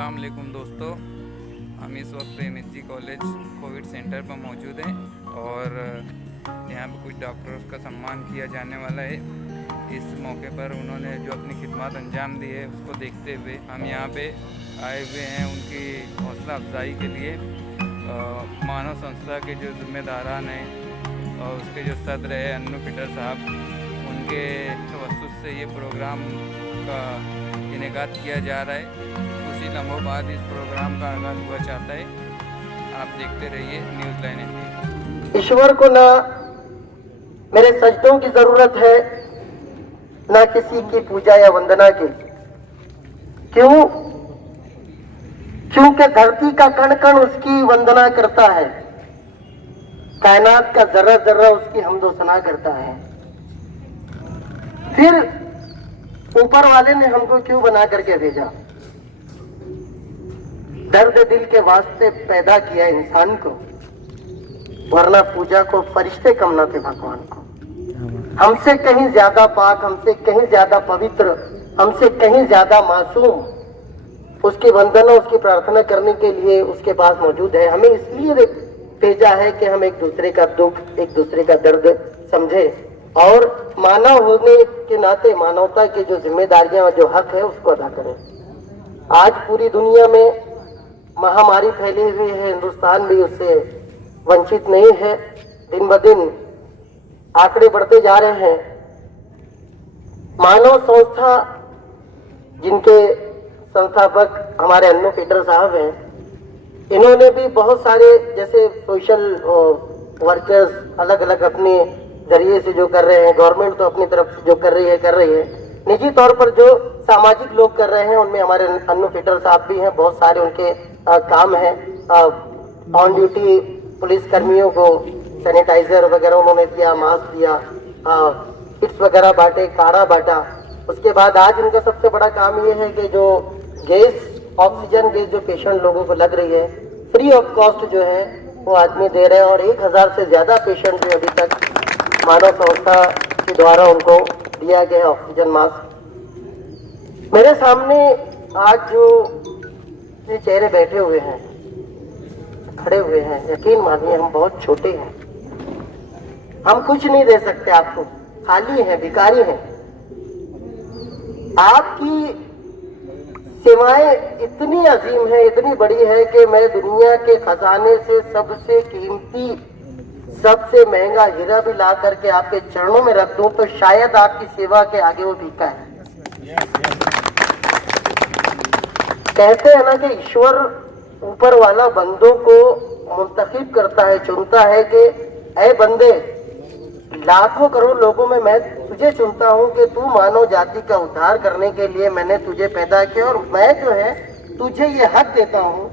अस्सलाम वालेकुम दोस्तों, हम इस वक्त MSG कॉलेज कोविड सेंटर पर मौजूद हैं और यहाँ पर कुछ डॉक्टर्स का सम्मान किया जाने वाला है। इस मौके पर उन्होंने जो अपनी खिदमत अंजाम दी है उसको देखते हुए हम यहाँ पे आए हुए हैं उनकी हौसला अफजाई के लिए। मानव संस्था के जो जिम्मेदारान हैं और उसके जो सदर है अन्नू पीटर साहब, उनके तवस्सुस से ये प्रोग्राम का इनेकाद किया जा रहा है। कुछ ही लम्हों बाद इस प्रोग्राम का आगाज़ हुआ चाहता है। आप देखते रहिए न्यूज़ लाइन इंडिया। ईश्वर को ना मेरे सजदों की जरूरत है, ना किसी की पूजा या वंदना की। क्यों? क्योंकि धरती का कण कण उसकी वंदना करता है, कायनात का जर्रा जर्रा उसकी हमदो सना करता है। फिर ऊपर वाले ने हमको क्यों बना करके भेजा? दर्द दिल के वास्ते पैदा किया इंसान को, वरना पूजा को फरिश्ते कम न थे भगवान को। हमसे कहीं ज्यादा पाक, हमसे कहीं ज्यादा पवित्र, हमसे कहीं ज्यादा मासूम उसकी वंदना, उसकी प्रार्थना करने के लिए उसके पास मौजूद है। हमें इसलिए भेजा है कि हम एक दूसरे का दुख, एक दूसरे का दर्द समझे और मानव होने के नाते मानवता की जो जिम्मेदारियां और जो हक है उसको अदा करें। आज पूरी दुनिया में महामारी फैली हुई है, हिंदुस्तान भी उससे वंचित नहीं है। दिन ब दिन आंकड़े बढ़ते जा रहे हैं। मानव संस्था जिनके संस्थापक हमारे अन्नू पीटर साहब हैं, इन्होंने भी बहुत सारे जैसे सोशल वर्कर्स अलग अलग अपने जरिए से जो कर रहे हैं, गवर्नमेंट तो अपनी तरफ से जो कर रही है, निजी तौर पर जो सामाजिक लोग कर रहे हैं उनमें हमारे अन्नू पीटर साहब भी हैं। बहुत सारे उनके काम है। ऑन ड्यूटी पुलिस कर्मियों को सैनिटाइजर वगैरह उन्होंने दिया, मास्क दिया, किट्स वगैरह बांटे, काढ़ा बांटा। उसके बाद आज उनका सबसे बड़ा काम ये है कि जो गैस, ऑक्सीजन गैस जो पेशेंट लोगों को लग रही है, फ्री ऑफ कॉस्ट जो है वो आदमी दे रहे हैं और 1000 से ज्यादा पेशेंट जो अभी तक मानव संस्था के द्वारा उनको दिया गया ऑक्सीजन मास्क। मेरे सामने आज जो ये चेहरे बैठे हुए हैं, खड़े हुए हैं, यकीन मानिए हम बहुत छोटे हैं, हम कुछ नहीं दे सकते आपको, खाली हैं, भिखारी हैं। आपकी सेवाएं इतनी अजीम है, इतनी बड़ी है कि मैं दुनिया के खजाने से सबसे कीमती, सबसे महंगा हीरा भी ला करके आपके चरणों में रख दूं तो शायद आपकी सेवा के आगे वो फीका है। कहते हैं ना कि ईश्वर ऊपर वाला बंदों को मुंतखब करता है, चुनता है कि ऐ बंदे, लाखों करोड़ लोगों में मैं तुझे चुनता हूं कि तू मानव जाति का उद्धार करने के लिए मैंने तुझे पैदा किया और मैं जो है तुझे ये हक देता हूं,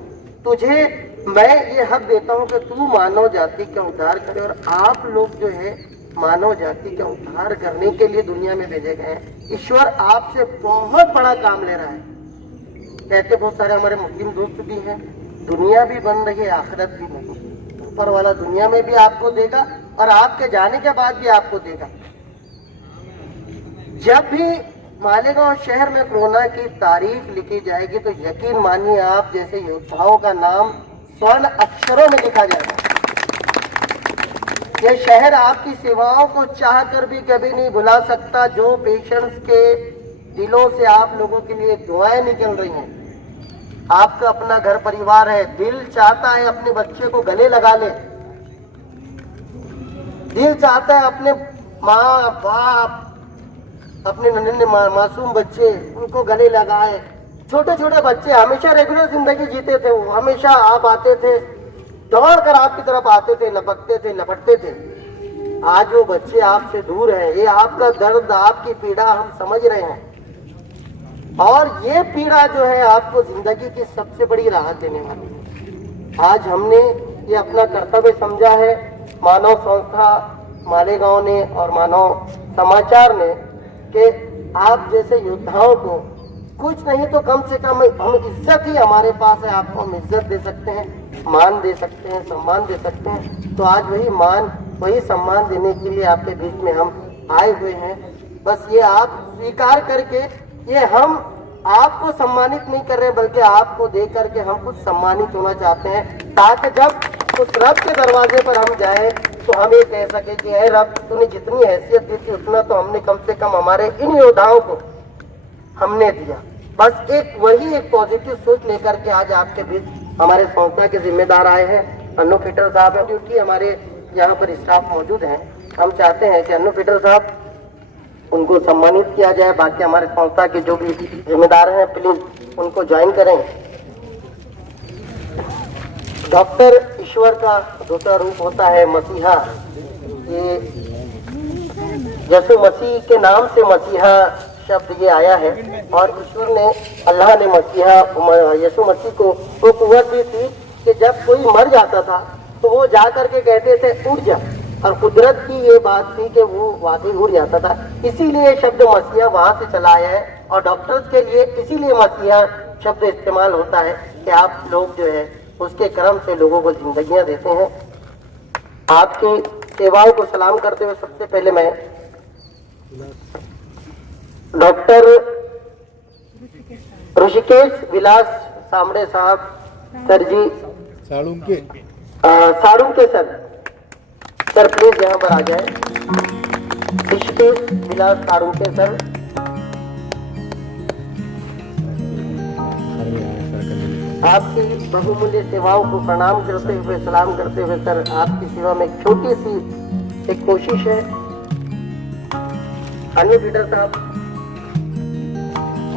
मैं ये हक देता हूं कि तू मानव जाति का उद्धार करे। और आप लोग जो है मानव जाति का उद्धार करने के लिए दुनिया में भेजे गए हैं। ईश्वर आपसे बहुत बड़ा काम ले रहा है। कहते बहुत सारे हमारे मुस्लिम दोस्त भी हैं, दुनिया भी बन रही है, आखिरत भी बन रही है। ऊपर वाला दुनिया में भी आपको देगा और आपके जाने के बाद भी आपको देगा। जब भी मालेगांव शहर में कोरोना की तारीख लिखी जाएगी तो यकीन मानिए आप जैसे योद्धाओं का नाम स्वर्ण अक्षरों में लिखा जाएगा। यह शहर आपकी सेवाओं को चाह कर भी कभी नहीं भुला सकता। जो पेशेंट्स के दिलों से आप लोगों के लिए दुआएं निकल रही हैं, आपका अपना घर परिवार है, दिल चाहता है अपने बच्चे को गले लगा ले, दिल चाहता है अपने माँ बाप, अपने नन्हे मासूम बच्चे उनको गले लगाए। छोटे छोटे बच्चे हमेशा रेगुलर जिंदगी जीते थे, वो हमेशा आप आते थे, दौड़ कर आपकी तरफ आते थे, लपकते थे, लपटते थे। आज वो बच्चे आपसे दूर हैं। ये आपका दर्द, आपकी पीड़ा हम समझ रहे हैं और ये पीड़ा जो है आपको जिंदगी की सबसे बड़ी राहत देने वाली है। आज हमने ये अपना कर्तव्य समझा है, मानव संस्था मालेगांव ने और मानव समाचार ने, कि आप जैसे योद्धाओं को कुछ नहीं तो कम से कम हम इज्जत ही हमारे पास है, आपको हम इज्जत दे सकते हैं, मान दे सकते हैं, सम्मान दे सकते हैं। तो आज वही मान, वही सम्मान देने के लिए आपके बीच में हम आए हुए हैं। बस ये आप स्वीकार करके ये हम आपको सम्मानित नहीं कर रहे, बल्कि आपको देख करके हम कुछ सम्मानित होना चाहते हैं, ताकि जब उस रब के दरवाजे पर हम जाएं तो हम ये कह सके कि ऐ रब, तूने जितनी हैसियत दी थी उतना तो हमने कम से कम हमारे इन योद्धाओं को हमने दिया। बस एक पॉजिटिव सोच लेकर के आज आपके बीच हमारे संस्था के जिम्मेदार आए हैं। अन्नू फिटर साहब है, ड्यूटी हमारे यहाँ पर स्टाफ मौजूद हैं। हम चाहते हैं कि अन्नू फिटर साहब उनको सम्मानित किया जाए। बाकी हमारे संस्था के जो भी जिम्मेदार हैं प्लीज उनको ज्वाइन करें। डॉक्टर ईश्वर का दूसरा रूप होता है मसीहा। ये यीशु मसीह के नाम से मसीहा शब्द ये आया है, और ईश्वर ने, अल्लाह ने मसीहा यीशु मसीह को वो कुव्वत दी थी कि जब कोई मर जाता था तो वो जा करके कहते थे उठ जा, और कुदरत की ये बात थी कि वो वाकई उड़ जाता था। इसीलिए शब्द मसीहा वहां से चला आया है, और डॉक्टर्स के लिए इसीलिए मसीहा शब्द इस्तेमाल होता है कि आप लोग जो है उसके कर्म से लोगों को जिंदगियां देते हैं। आपकी सेवाओं को सलाम करते हुए सबसे पहले मैं डॉक्टर ऋषिकेश विलास सामड़े साहब sir ji, Sadunke sir please यहाँ पर आ जाए। ऋषिकेश विलास साड़ुंके सर, आपकी बहुमूल्य सेवाओं को प्रणाम करते हुए सलाम करते हुए सर, आपकी सेवा में एक छोटी सी एक कोशिश है। अन्य लीडर साहब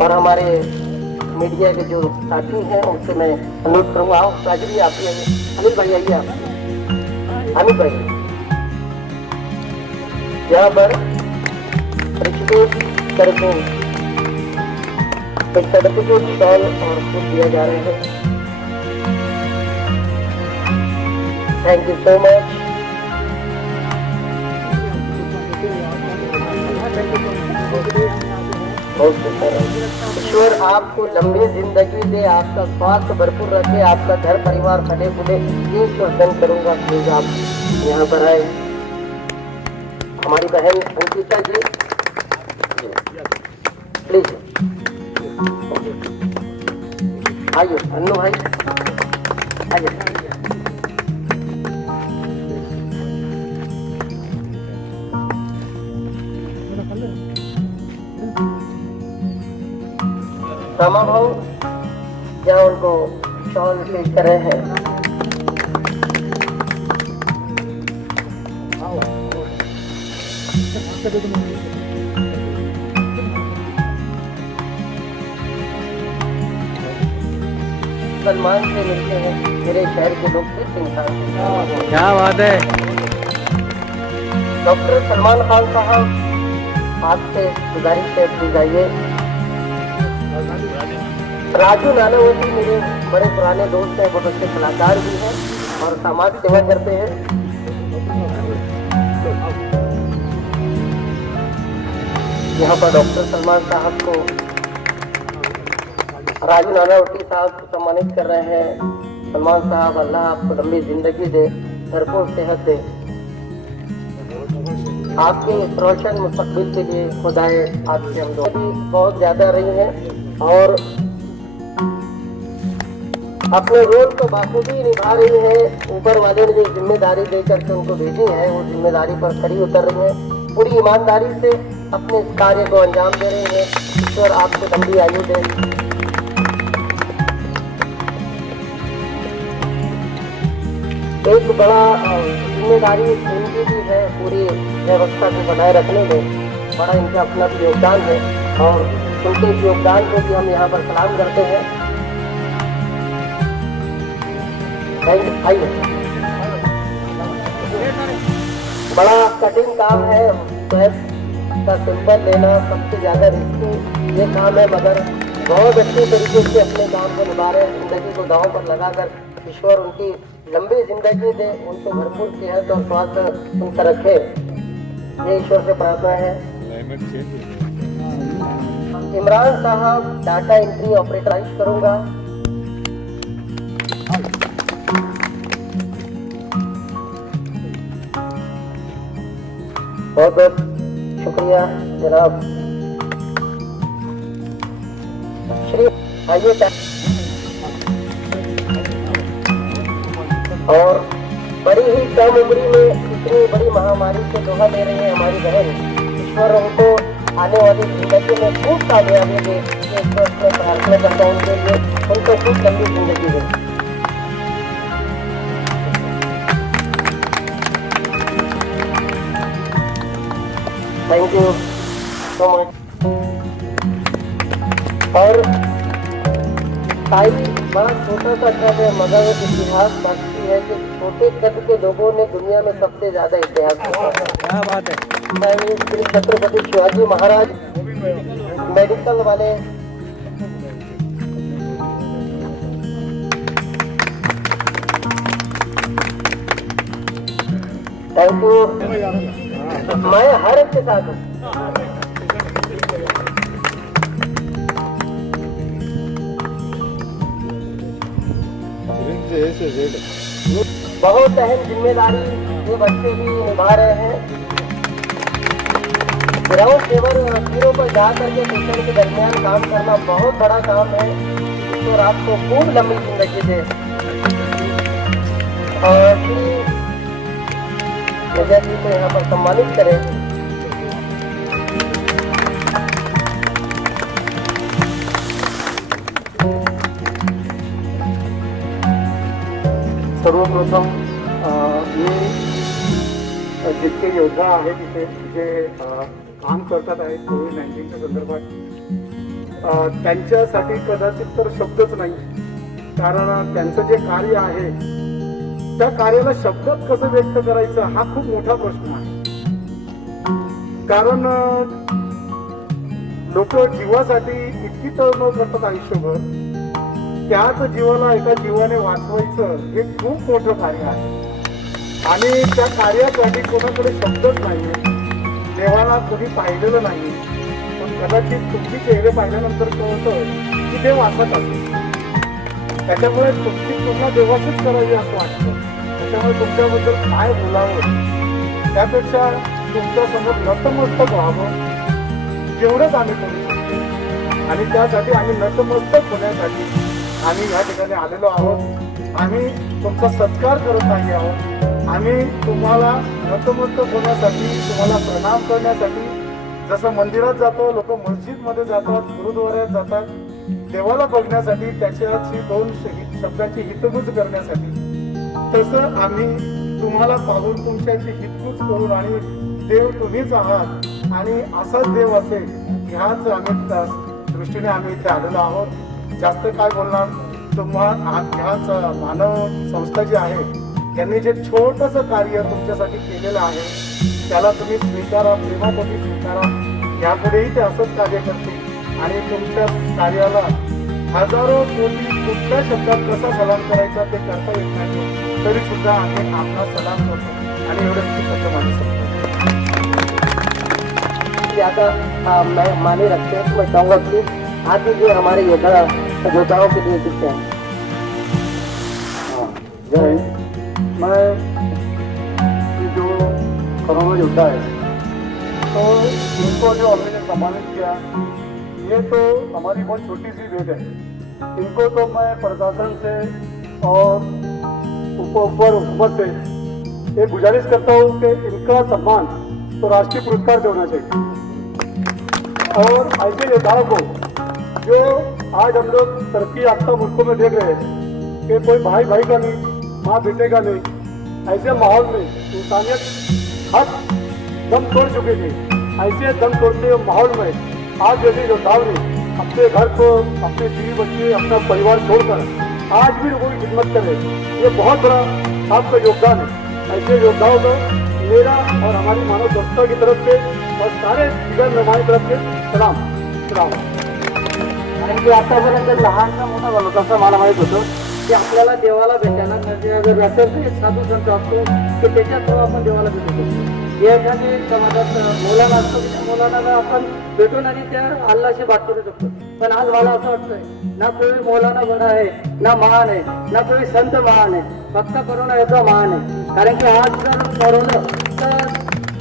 और हमारे मीडिया के जो साथी हैं उनसे मैं अनुरोध करूंगा, आओ राजू जी आप भी आइए, अनिल भाई आइए, आप अमित भाई यहाँ पर ऋषिकेश सर को एक सर्टिफिकेट शॉल और फूल दिया जा रहे हैं। Thank you so much. ईश्वर आपको लंबी जिंदगी दे, आपका स्वास्थ्य भरपूर रखे, आपका घर परिवार फले फूले, ईश्वर धन करूंगा। प्लीज आप यहाँ पर आए। हमारी बहन अंकिता जी प्लीज आइए। अन्नू भाई आइए। रामा भाऊ जहाँ उनको शॉल पेश कर रहे हैं। सलमान से मिलते हैं मेरे शहर के लोग से इंसान। क्या बात है। डॉक्टर सलमान खान साहब आपसे गुजारिश है प्लीज आइए। राजू नानावती मेरे बड़े पुराने दोस्त हैं, बहुत अच्छे कलाकार भी हैं और समाज सेवा करते हैं। यहाँ पर डॉक्टर सलमान साहब को राजू नानावती साहब को सम्मानित कर रहे हैं। सलमान साहब, अल्लाह आपको लंबी जिंदगी दे, भरपूर सेहत दे, आपके रोशन मुस्तकबिल के लिए खुदाए आपसे हम लोग बहुत ज्यादा रही हैं और अपने रोल को बाखूबी निभा रही है। ऊपर वाले ने जो जिम्मेदारी देकर के उनको भेजी है वो जिम्मेदारी पर खड़ी उतर रही है, पूरी ईमानदारी से अपने इस कार्य को अंजाम दे रही है। ईश्वर आपको लंबी आयु दे। एक बड़ा जिम्मेदारी इनकी भी है, पूरी व्यवस्था को बनाए रखने में बड़ा इनका अपना योगदान है और उनके योगदान को भी हम यहाँ पर सलाम करते हैं। बड़ा कठिन काम है, स्वेट का सिंपल लेना सबसे ज्यादा रिस्की ये काम है, मगर बहुत अच्छे तरीके से अपने काम को निभा रहे हैं। जिंदगी को दांव पर लगाकर ईश्वर उनकी लंबी जिंदगी दे, उनको भरपूर सेहत और स्वास्थ्य उनका रखे, ये ईश्वर से प्रार्थना है। इमरान साहब डाटा एंट्री ऑपरेटर करूंगा। बहुत बहुत शुक्रिया जनाब। आइए और बड़ी ही कम उम्र में इतनी बड़ी महामारी से दोहा ले रही है हमारी बहन। ईश्वर उनको आने वाली जिंदगी में खूब कामयाबी दे, ये ईश्वर से प्रार्थना करता हूं उनके लिए, उनको खूब लंबी जिंदगी दे। Thank you so much. और ताई बड़ा छोटा सा कद है मगर इतिहास साक्षी है कि छोटे कद के लोगों ने दुनिया में सबसे ज्यादा इतिहास किया। क्या बात है। श्री छत्रपति शिवाजी महाराज मेडिकल वाले थैंक यू। मैं हर एक के साथ हूँ। बहुत अहम जिम्मेदारी ये बच्चे भी निभा रहे हैं। ग्राउंड लेवल तीरों पर जा करके मिशन के दरमियान काम करना बहुत बड़ा काम है। ईश्वर आपको खूब लंबी जिंदगी दे। और विजय जी को यहाँ पर सम्मानित करें। सर्वप्रथम मी जितके योद्धा आहेत तिथे जे काम करतात आहेत कोविड-19च्या संदर्भात त्यांच्यासाठी कदाचित तर शब्दच नाही, कारण त्यांचं जे कार्य आहे त्या कार्याला शब्दात कसं व्यक्त करायचं हा खूप मोठा प्रश्न आहे. कारण लोक जीवासाठी इतकी तळमळ करतात आयुष्यभर, त्याच जीवाला एका जीवाने वाचवायचं हे खूप मोठं कार्य आहे. आणि त्या कार्यासाठी कोणाकडे शब्दच नाहीये. देवाला कोणी पाहिलेलं नाही, पण कदाचित तुमची चेहरे पाहिल्यानंतर कळतं की देव असाच असेल. त्याच्यामुळे तुमची तुलना देवाशीच करावी असं वाटतं. त्याच्यामुळे तुमच्याबद्दल काय बोलावं त्यापेक्षा तुमच्या समोर नतमस्तक व्हावं जेवढंच आम्ही करू शकतो. आणि त्यासाठी आम्ही नतमस्तक होण्यासाठी आम्ही या ठिकाणी आलेलो आहोत. आम्ही तुमचा सत्कार करत नाही आहोत. आम्ही तुम्हाला नतमस्तक होण्यासाठी, तुम्हाला प्रणाम करण्यासाठी, जसं मंदिरात जातो, लोक मस्जिदमध्ये जातात, गुरुद्वाऱ्यात जातात, देवाला बघण्यासाठी, त्याच्याची दोन शब्दांची हितगुज करण्यासाठी, तसं आम्ही तुम्हाला पाहून तुमच्याची हितगुज करून आणि देव तुम्हीच आहात आणि असाच देव असेल ह्याच आम्ही दृष्टीने आम्ही इथे आलेलो आहोत. जास्त काय बोलणार, ह्याच मानव संस्था जी आहे त्यांनी जे छोटंसं कार्य तुमच्यासाठी केलेलं आहे त्याला तुम्ही स्वीकारा, प्रेमापोटी स्वीकारा. यापुढेही ते असंच कार्य करतील आणि तुमच्या कार्याला हजारो कोटी कुठल्या शब्दात कसा सलाम करायचा ते करता येत नाही, तरी सुद्धा आम्ही आपला सलाम करतो आणि एवढं मी शब्द मानू शकतो. ज्यादा माने रखते हैं तो मैं चाहूँगा प्लीज आप दीजिए हमारे योद्धाओं के लिए कुछ है. जय हिंद. मैं जो कोरोना योद्धा है तो इनको जो हमने सम्मानित किया ये तो हमारी बहुत छोटी सी भेंट है. इनको तो मैं प्रशासन से और ऊपर हुकूमत से एक गुजारिश करता हूँ कि इनका सम्मान तो राष्ट्रीय पुरस्कार से होना चाहिए. और ऐसे योद्धाओं को जो आज हम लोग तरक्की याफ्ता मुल्कों में देख रहे हैं कि कोई भाई भाई का नहीं, माँ बेटे का नहीं, ऐसे माहौल में इंसानियत हद दम तोड़ चुकी थी. ऐसे दम तोड़ते माहौल में आज जैसे योद्धाओं ने अपने घर को, अपने बीवी बच्चे, अपना परिवार छोड़कर आज भी लोगों की खिदमत करे, ये बहुत बड़ा आपका योगदान है. ऐसे योद्धाओं को मेरा और हमारी मानव संस्था की तरफ से और सारे जिगर मेहमान तरफ से सलाम. सलाम. कारण की आतापर्यंत लहानचा मोठा झालो तसं मला माहित होतं की आपल्याला देवाला भेटायला म्हणजे जर असेल तर एक साधू संत असतो की त्याच्या थ्रू आपण देवाला भेटू शकतो. एखादी समाजात मौलाना असतो की त्या मौलानाला आपण भेटून आणि त्या अल्लाशी बात करू शकतो. पण आज मला असं वाटतंय ना कोई मौलाना बडा आहे, ना महान आहे, ना कोई संत महान आहे, फक्त करुणा येतो महान आहे. कारण की आज जर ठरवलं तर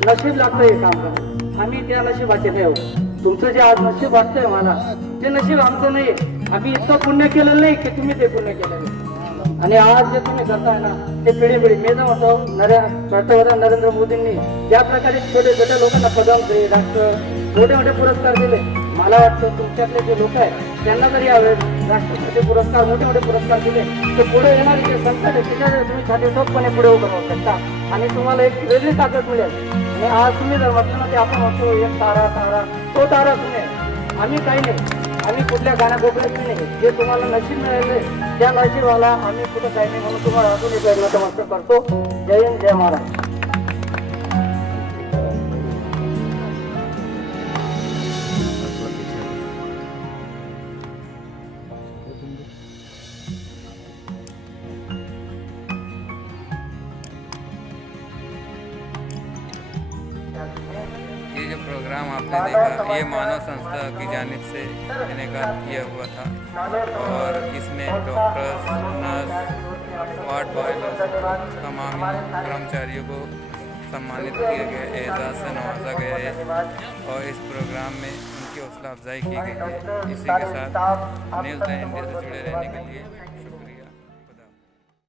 नशीब लागतं हे काम करणं. आम्ही त्या नशिबाचे नाही आहोत. तुमचं जे आज नशीब वाटतंय मला ते नशीब आमचं नाही, आम्ही इतकं पुण्य केलेलं नाही की तुम्ही ते पुण्य केलेलं नाही. आणि आज जे तुम्ही करताय ना ते पिढी मी जो होतो पंतप्रधान नरेंद्र मोदींनी ज्या प्रकारे छोटे छोट्या लोकांना पद्मश्री राष्ट्र मोठे मोठे पुरस्कार दिले, मला वाटतं तुमच्यातले जे लोक आहेत त्यांना जर यावेळेस राष्ट्रपती पुरस्कार मोठे मोठे पुरस्कार दिले तर पुढे येणारे जे संकट आहे त्याच्यात तुम्ही छाती ठोकपणे पुढे उभं राहू शकता आणि तुम्हाला एक वेगळी ताकद मिळेल. आणि आज तुम्ही जर म्हटलं ना ते आपण म्हणतो एक तारा तारा तो तारा तुम्ही, आम्ही काही नाही, आम्ही कुठल्या गाण्याकोपऱ्यात नाही, जे तुम्हाला नशीब मिळाले त्या नशिबाला आम्ही कुठं काही नाही म्हणून तुम्हाला अजून एक नमस्कार करतो. जय हिंद, जय महाराज. ये जो प्रोग्राम आपने देखा ये मानव संस्था की जानिब से इनेकाद किया हुआ था और इसमें डॉक्टर्स, नर्स, वार्ड बॉयज़ तमाम कर्मचारियों को सम्मानित किया गया, एजाज़ से नवाजा गया है और इस प्रोग्राम में उनकी हौसला अफजाई की गई है. इसी के साथ न्यूज़ इंडिया से जुड़े रहने के लिए शुक्रिया.